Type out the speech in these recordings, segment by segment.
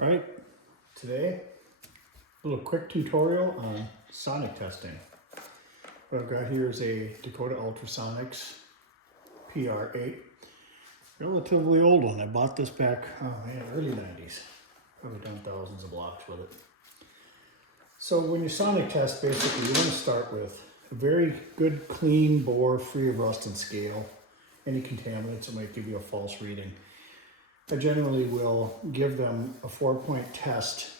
All right, today, a little quick tutorial on sonic testing. What I've got here is a Dakota Ultrasonics PR8, relatively old one. I bought this back, early 90s. Probably done thousands of blocks with it. So when you sonic test, basically you're gonna start with a very good, clean bore, free of rust and scale. Any contaminants that might give you a false reading. I generally will give them a 4-point test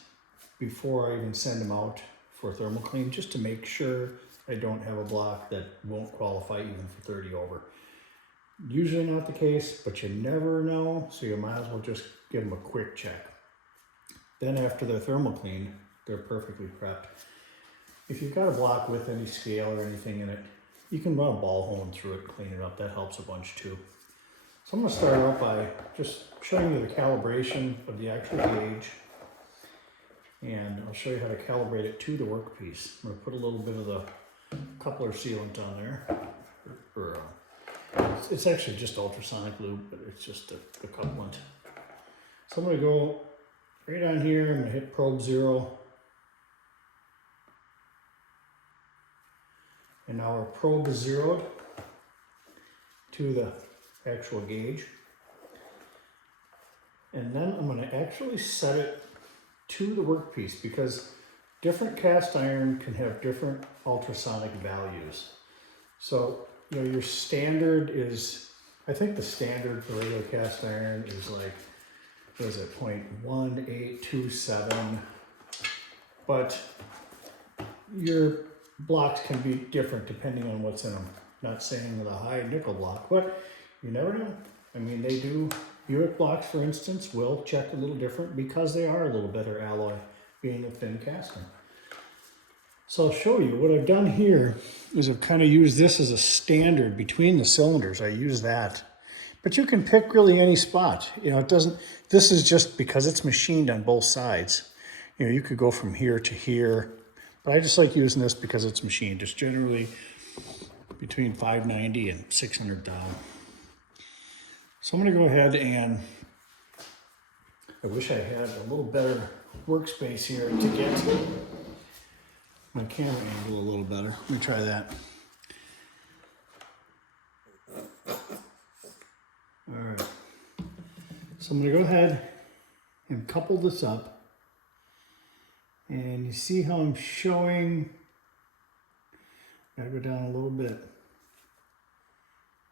before I even send them out for thermal clean, just to make sure I don't have a block that won't qualify even for 30 over. Usually not the case, but you never know, so you might as well just give them a quick check. Then after they're thermal cleaned, they're perfectly prepped. If you've got a block with any scale or anything in it, you can run a ball hone through it, clean it up. That helps a bunch too. So I'm going to start out by just showing you the calibration of the actual gauge, and I'll show you how to calibrate it to the workpiece. I'm going to put a little bit of the coupler sealant on there. It's actually just ultrasonic lube, but it's just a couplant. So I'm going to go right on here. I'm going to hit probe 0. And now our probe is zeroed to the actual gauge. And then I'm going to actually set it to the workpiece, because different cast iron can have different ultrasonic values. So, your standard is, I think the standard for regular cast iron is like, what is it, 0.1827. But your blocks can be different depending on what's in them. Not saying with a high nickel block, but you never know. I mean, they do, Buick blocks, for instance, will check a little different because they are a little better alloy, being a thin casting. So I'll show you. What I've done here is I've kind of used this as a standard between the cylinders. I use that. But you can pick really any spot. It doesn't, this is just because it's machined on both sides. You could go from here to here, but I just like using this because it's machined. It's generally between 590 and 600 thou. So I'm going to go ahead, and I wish I had a little better workspace here to get my camera angle a little better. Let me try that. All right. So I'm going to go ahead and couple this up. And you see how I'm showing, gotta go down a little bit.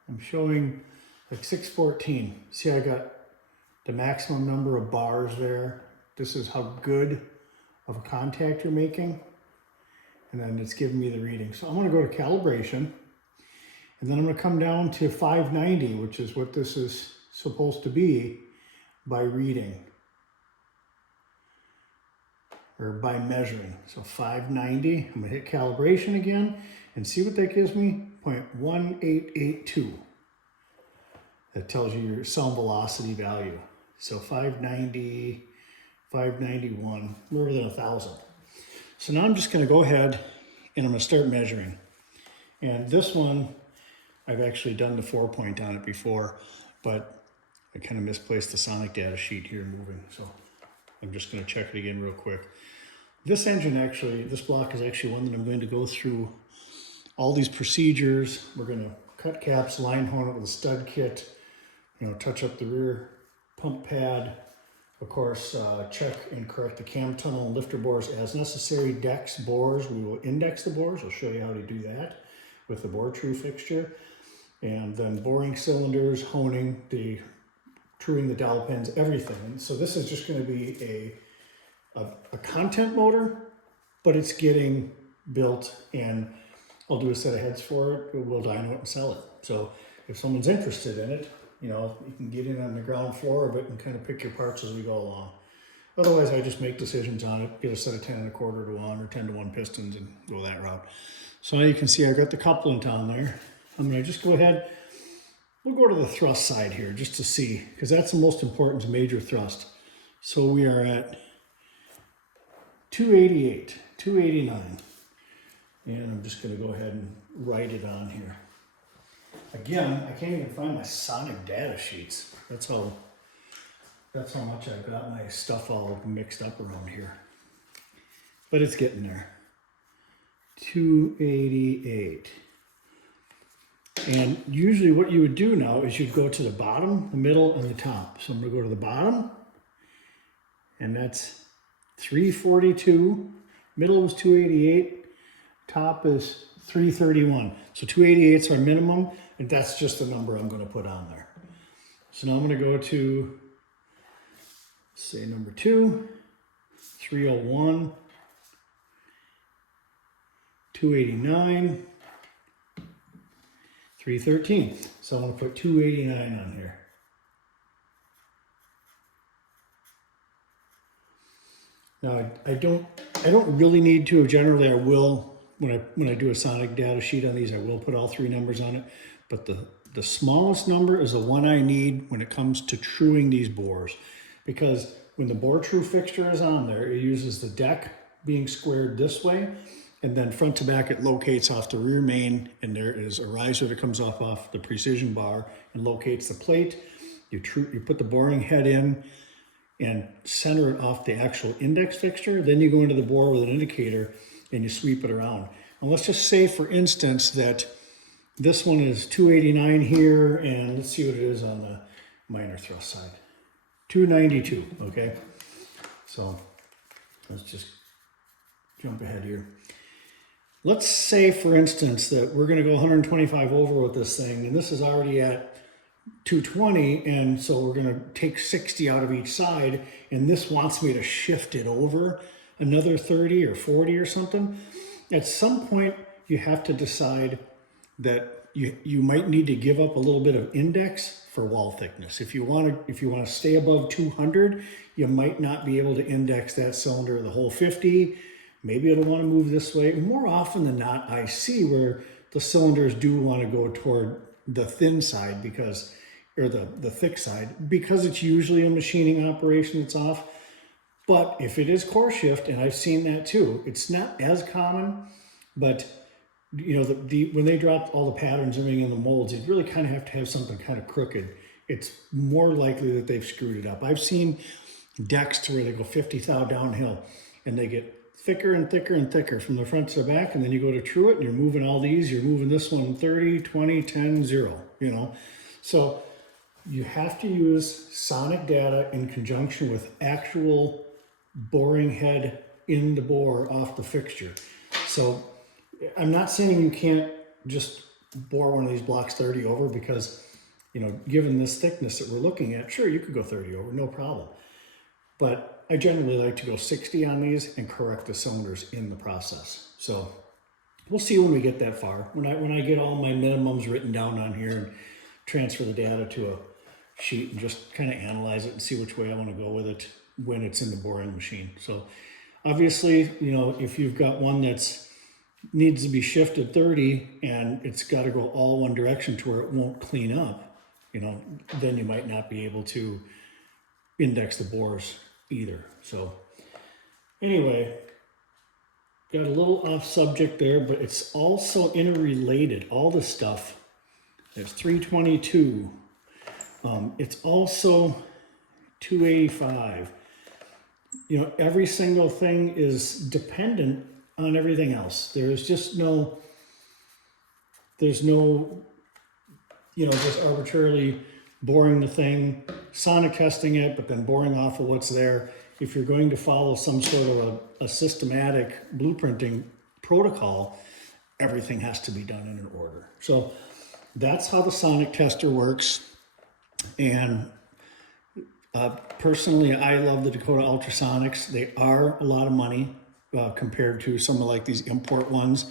I'm showing like 614. See, I got the maximum number of bars there. This is how good of a contact you're making. And then it's giving me the reading. So I'm gonna go to calibration, and then I'm gonna come down to 590, which is what this is supposed to be by reading, or by measuring. So 590, I'm gonna hit calibration again and see what that gives me, 0.1882. That tells you your sound velocity value. So 590, 591, more than 1,000. So now I'm just gonna go ahead and I'm gonna start measuring. And this one, I've actually done the 4-point on it before, but I kind of misplaced the sonic data sheet here moving. So I'm just going to check it again real quick. This engine actually, this block is actually one that I'm going to go through all these procedures. We're going to cut caps, line hone it with a stud kit, touch up the rear pump pad, of course, check and correct the cam tunnel and lifter bores as necessary. Decks, bores, we will index the bores. I'll show you how to do that with the bore true fixture. And then boring cylinders, honing, truing the dowel pins, everything. And so this is just going to be a content motor, but it's getting built, and I'll do a set of heads for it. We'll dyno it and sell it. So if someone's interested in it, you can get in on the ground floor of it and kind of pick your parts as we go along. Otherwise, I just make decisions on it, get a set of 10 1/4 to 1 or 10 to 1 pistons and go that route. So now you can see I got the couplant on there. I'm going to just go ahead. We'll go to the thrust side here just to see, because that's the most important, major thrust. So we are at 288, 289. And I'm just going to go ahead and write it on here. Again, I can't even find my sonic data sheets. That's That's how much I've got my stuff all mixed up around here. But it's getting there. 288. And usually what you would do now is you'd go to the bottom, the middle, and the top. So I'm gonna go to the bottom, and that's 342. Middle was 288, top is 331. So 288 is our minimum, and that's just the number I'm gonna put on there. So now I'm gonna go to, say number 2, 301, 289, 313. So I'm gonna put 289 on here. Now I don't really need to. Generally I will, when I do a sonic data sheet on these, I will put all 3 numbers on it. But the smallest number is the one I need when it comes to truing these bores. Because when the bore true fixture is on there, it uses the deck being squared this way, and then front to back it locates off the rear main, and there is a riser that comes off the precision bar and locates the plate. You put the boring head in and center it off the actual index fixture. Then you go into the bore with an indicator and you sweep it around. And let's just say, for instance, that this one is 289 here, and let's see what it is on the minor thrust side. 292, okay? So let's just jump ahead here. Let's say, for instance, that we're gonna go 125 over with this thing, and this is already at 220, and so we're gonna take 60 out of each side, and this wants me to shift it over another 30 or 40 or something. At some point, you have to decide that you might need to give up a little bit of index for wall thickness. If you want to stay above 200, you might not be able to index that cylinder the whole 50. Maybe it'll want to move this way. More often than not, I see where the cylinders do want to go toward the thin side because, or the thick side, because it's usually a machining operation that's off. But if it is core shift, and I've seen that too, it's not as common, but you know, when they drop all the patterns and everything in the molds, you really kind of have to have something kind of crooked. It's more likely that they've screwed it up. I've seen decks to where they go 50 thou downhill and they get thicker and thicker and thicker from the front to the back, and then you go to true it and you're moving all these, you're moving this one 30, 20, 10, 0, you know. So you have to use sonic data in conjunction with actual boring head in the bore off the fixture. So I'm not saying you can't just bore one of these blocks 30 over, because, you know, given this thickness that we're looking at, sure, you could go 30 over, no problem. But I generally like to go 60 on these and correct the cylinders in the process. So we'll see when we get that far. When I get all my minimums written down on here and transfer the data to a sheet and just kind of analyze it and see which way I want to go with it when it's in the boring machine. So obviously, you know, if you've got one that's needs to be shifted 30 and it's got to go all one direction to where it won't clean up, you know, then you might not be able to index the bores either. So anyway, got a little off subject there, but it's also interrelated. All this stuff, there's 322. It's also 285. You know, every single thing is dependent on everything else. There's no, you know, just arbitrarily boring the thing, sonic testing it, but then boring off of what's there. If you're going to follow some sort of a systematic blueprinting protocol, everything has to be done in an order. So that's how the sonic tester works. And personally, I love the Dakota Ultrasonics. They are a lot of money compared to some of like these import ones.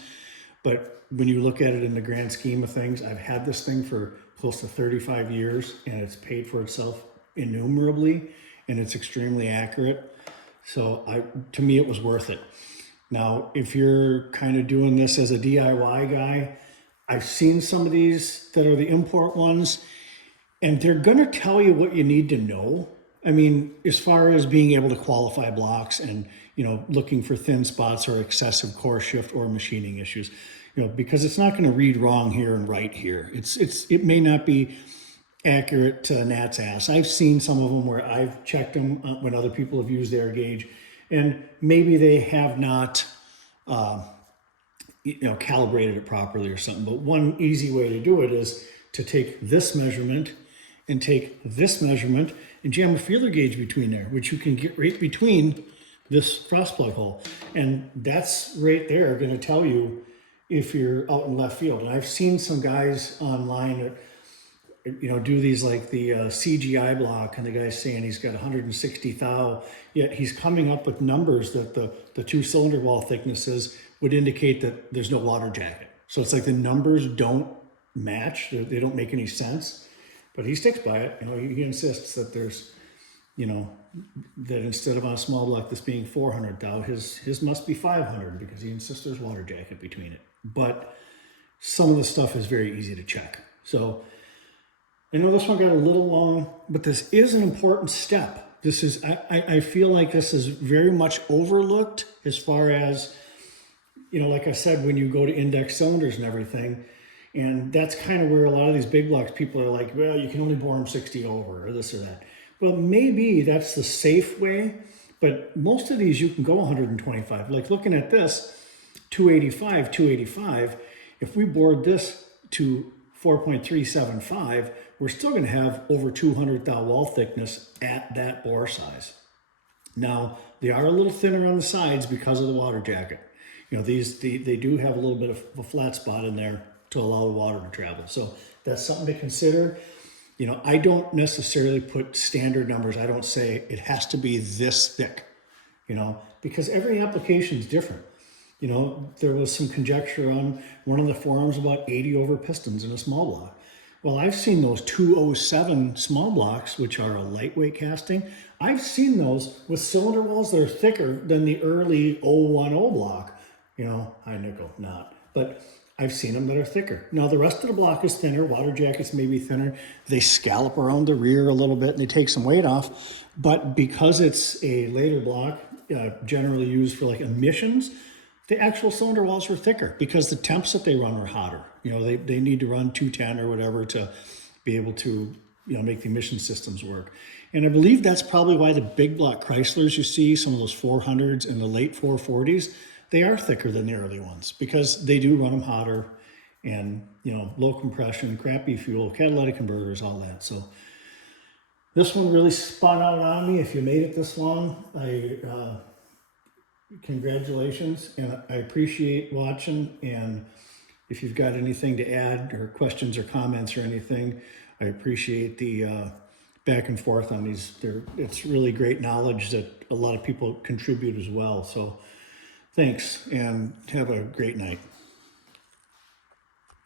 But when you look at it in the grand scheme of things, I've had this thing for close to 35 years and it's paid for itself innumerably, and it's extremely accurate. So to me, it was worth it. Now, if you're kind of doing this as a DIY guy, I've seen some of these that are the import ones, and they're going to tell you what you need to know. I mean, as far as being able to qualify blocks and, you know, looking for thin spots or excessive core shift or machining issues, you know, because it's not going to read wrong here and right here. It may not be accurate to gnat's ass. I've seen some of them where I've checked them when other people have used their gauge, and maybe they have not calibrated it properly or something. But one easy way to do it is to take this measurement and take this measurement and jam a feeler gauge between there, which you can get right between this frost plug hole. And that's right there going to tell you if you're out in left field. And I've seen some guys online that, do these like the CGI block, and the guy's saying he's got 160 thou, yet he's coming up with numbers that the two cylinder wall thicknesses would indicate that there's no water jacket. So it's like the numbers don't match, they don't make any sense, but he sticks by it. He insists that there's, that instead of on a small block this being 400 thou, his must be 500, because he insists there's water jacket between it. But some of the stuff is very easy to check. So I know this one got a little long, but this is an important step. This is, I feel like this is very much overlooked as far as, like I said, when you go to index cylinders and everything, and that's kind of where a lot of these big blocks, people are like, well, you can only bore them 60 over or this or that. Well, maybe that's the safe way, but most of these you can go 125. Like looking at this, 285, if we bored this to 4.375, we're still going to have over 200 thou wall thickness at that bore size. Now, they are a little thinner on the sides because of the water jacket. They do have a little bit of a flat spot in there to allow the water to travel. So that's something to consider. I don't necessarily put standard numbers. I don't say it has to be this thick, because every application is different. There was some conjecture on one of the forums about 80 over pistons in a small block. Well, I've seen those 207 small blocks, which are a lightweight casting. I've seen those with cylinder walls that are thicker than the early 010 block. High nickel, not. But I've seen them that are thicker. Now, the rest of the block is thinner. Water jackets may be thinner. They scallop around the rear a little bit and they take some weight off. But because it's a later block, generally used for like emissions, the actual cylinder walls were thicker because the temps that they run were hotter. They need to run 210 or whatever to be able to, make the emission systems work. And I believe that's probably why the big block Chryslers you see, some of those 400s and the late 440s, they are thicker than the early ones because they do run them hotter and, low compression, crappy fuel, catalytic converters, all that. So this one really spun out on me. If you made it this long, congratulations, and I appreciate watching. And if you've got anything to add or questions or comments or anything, I appreciate the back and forth on these. It's really great knowledge that a lot of people contribute as well. So thanks, and have a great night.